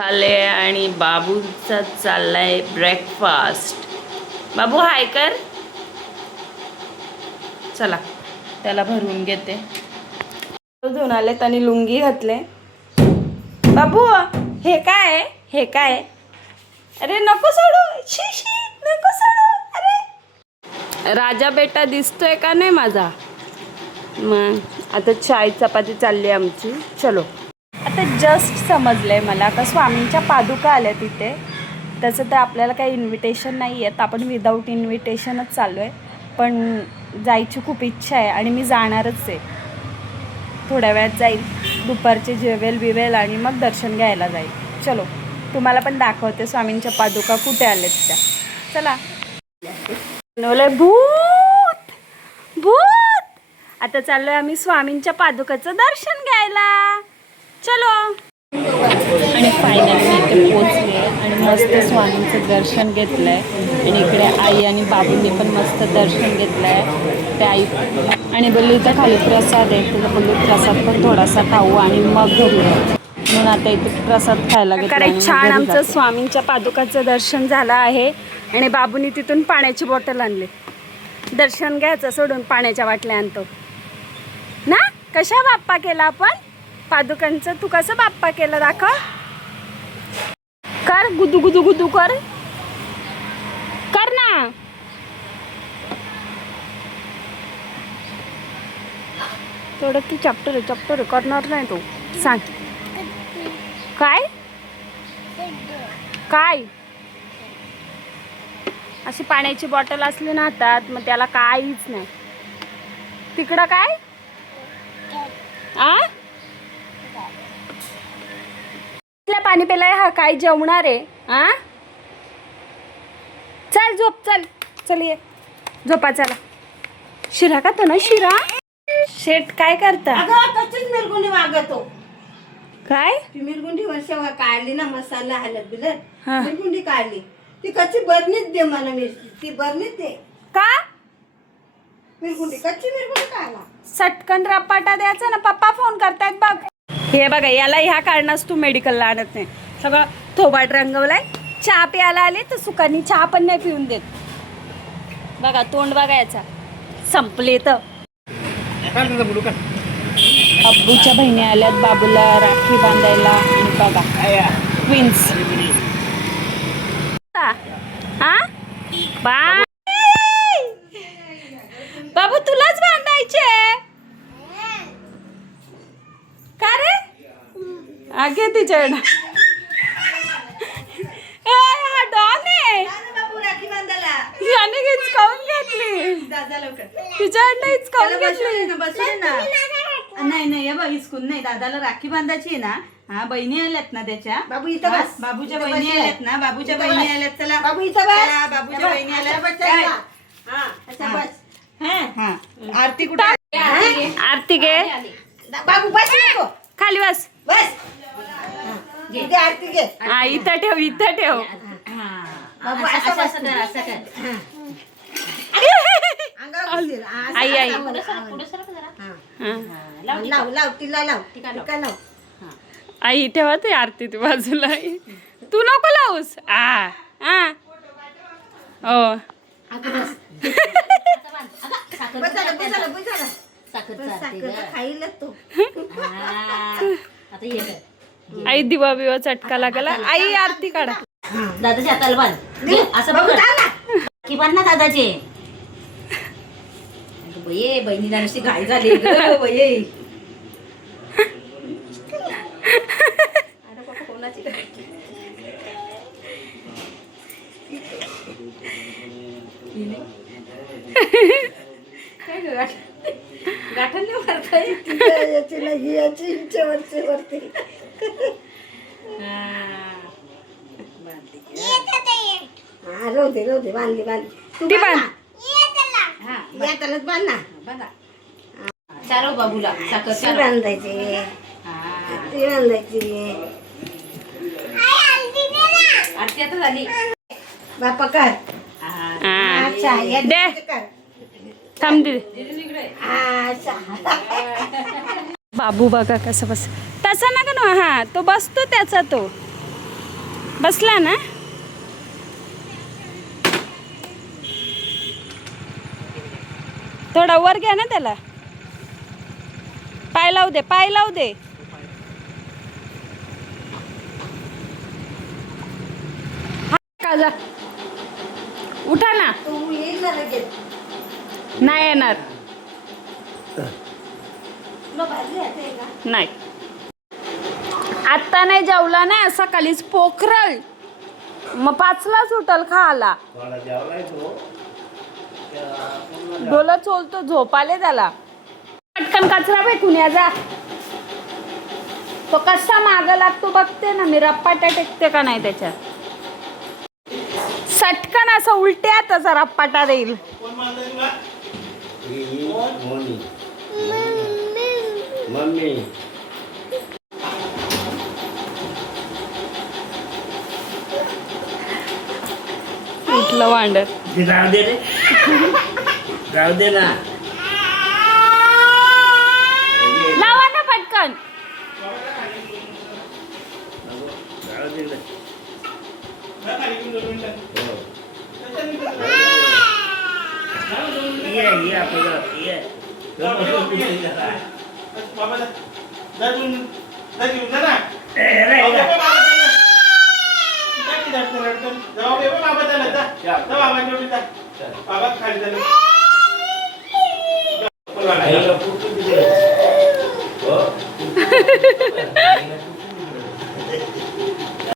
झाले आणि बाबूचा चाललाय ब्रेकफास्ट. बाबू हाय कर. चला त्याला भरवून घेते. धुवून आले आणि लुंगी घातले. बाबू हे काय? हे काय? अरे नको सोडू. शी शी नको सोडू. अरे राजा बेटा दिसतोय का नाही माझा? मग आता चाय चपाती चालली आमची. चलो. आता जस्ट समजलंय मला का स्वामींच्या पादुका आल्या तिथे. त्याचं तर आपल्याला काही इन्व्हिटेशन नाही आहेत. आपण विदाऊट इन्व्हिटेशनच चाललो आहे. पण जायची खूप इच्छा आहे आणि मी जाणारच आहे. थोड्या वेळात जाईल, दुपारचे जेवेल बिवेल आणि मग दर्शन घ्यायला जाईल. चलो तुम्हाला पण दाखवते स्वामींच्या पादुका कुठे आलेत त्या. चला. बनवलंय भूत भूत. आता चाललोय आम्ही स्वामींच्या पादुकाचं दर्शन घ्यायला. चलो. आणि फायनली मी इथे पोचले आणि मस्त स्वामींचं दर्शन घेतलं आहे. आणि इकडे आई आणि बाबूंनी पण मस्त दर्शन घेतलं आहे. ते आई आणि बोलली इथं खाली प्रसाद आहे. तुला बोलली प्रसाद पण थोडासा खाऊ आणि मग घरी म्हणून आता इथे प्रसाद खायला घेतला. छान आमचं स्वामींच्या पादुकाचं दर्शन झालं आहे. आणि बाबूंनी तिथून पाण्याची बॉटल आणली. दर्शन घ्यायचं सोडून पाण्याच्या बाटल्या आणतो ना. कशा बाप्पा केला आपण पादुकांचं? तू कसं बाप्पा केलं दाखव. कर गुदू गुदू गुदू कर. कर ना. थोडं ती चॅप्टर करणार नाही तो. सांग काय काय. अशी पाण्याची बॉटल असली ना हातात मग त्याला काहीच नाही. तिकडं काय आ पाणी पेलाय. हा काय जेवणार आहे? आ चल झोप. चल चल ये झोपा. चला. शिरा का तो ना शिरा. शेट काय करता? कच्चीच मिरगुंडी मागतो. काय मिरगुंडी वर्षा काढली ना मसाला हलत बिलत. मिरगुंडी काढली ती कच्ची बरणीच दे मला. मिरची ती बरणीच दे. का मिरगुंडी कच्ची मिरगुंडी काढला. सटकन रपाटा द्यायचा ना. पप्पा फोन करतायत बघ. हे बघा याला ह्या कारणास तू मेडिकलला आणत नाही. सगळं थोबाड रंगवलाय. चहा प्यायला आले तर सुखानी चहा पण नाही पिऊन देत. बघा तोंड बघायचा. संपले तर. अब्बूच्या बहिणी आल्यात बाबूला राखी बांधायला. आणि बघा ट्विन्स. हा बाबू तुलाच बांधायचे का रे? आगे तिच्याकडं हा डॉन आहे. राखी बांधायला याने हिचकावून घेतली. दादा लवकर तिच्याकडनं हिचकावून घेतली. नाही नाही हे बघ हिसकून नाही. दादाला राखी बांधायची आहे ना. हा बहिणी आल्यात ना त्याच्या. बाबू इथं बस. बाबूच्या बहिणी आल्यात ना. बाबूच्या बहिणी आल्यात. चला बाबू इथं बस. बाबूच्या बहिणी आल्यात. आरती कुठे? आरती घे. बाबू बस नको. खाली बस. बस घे आरती घे. हा इथं ठेव. इथं ठेव. बाबू असं कर असं कर. आई आई लाव लाव तिला लाव. टिका लाव. आई ठेवा ते आरती तू बाजूला. तू नको लावूस. हो खाईला तो. आई दिवा बिवा चटका लागला. आई आरती काढा. दादाच्या हाताला बांध. असं बघ की बांध ना दादाचे. बहिणीला नुसती घाई झाली. कोणाची गाठण नाही मारता येत. याची इंचवरची वरती. रोधे बांधली ती बांध. यातलाच बांध ना. बघा चारो बाबूला साखर ती बांधायची. ती बांधायची. आरती आता झाली. बापा कर. अच्छा दे. थांब दे. अच्छा बाबू बघा कसं बस. तसा नका ना. हा तो बसतो त्याचा तो. बसला ना? थोडा वर घ्या ना त्याला. पाय लावू दे, पाय लावू दे. हा जा. उठा ना. नाही येणार. नाही आत्ता नाही जेवला ना, सकाळीच पोखरल मग 5लाच उठल खायला. डोला चोलतो, झोपाले त्याला. पटकन कचरा फेकून या जा. तो कसा माग लागतो बघते ना मी, रप्पाटा टेकते का नाही त्याच्यात. सटकन असं उलट्या तसा रप्पाटा देईल. मम्मी उठलं वांडर. जाऊ दे रे, जाऊ दे ना. लावा ना पटकन. जाऊ दे ना. ये आपलं ये. बाबा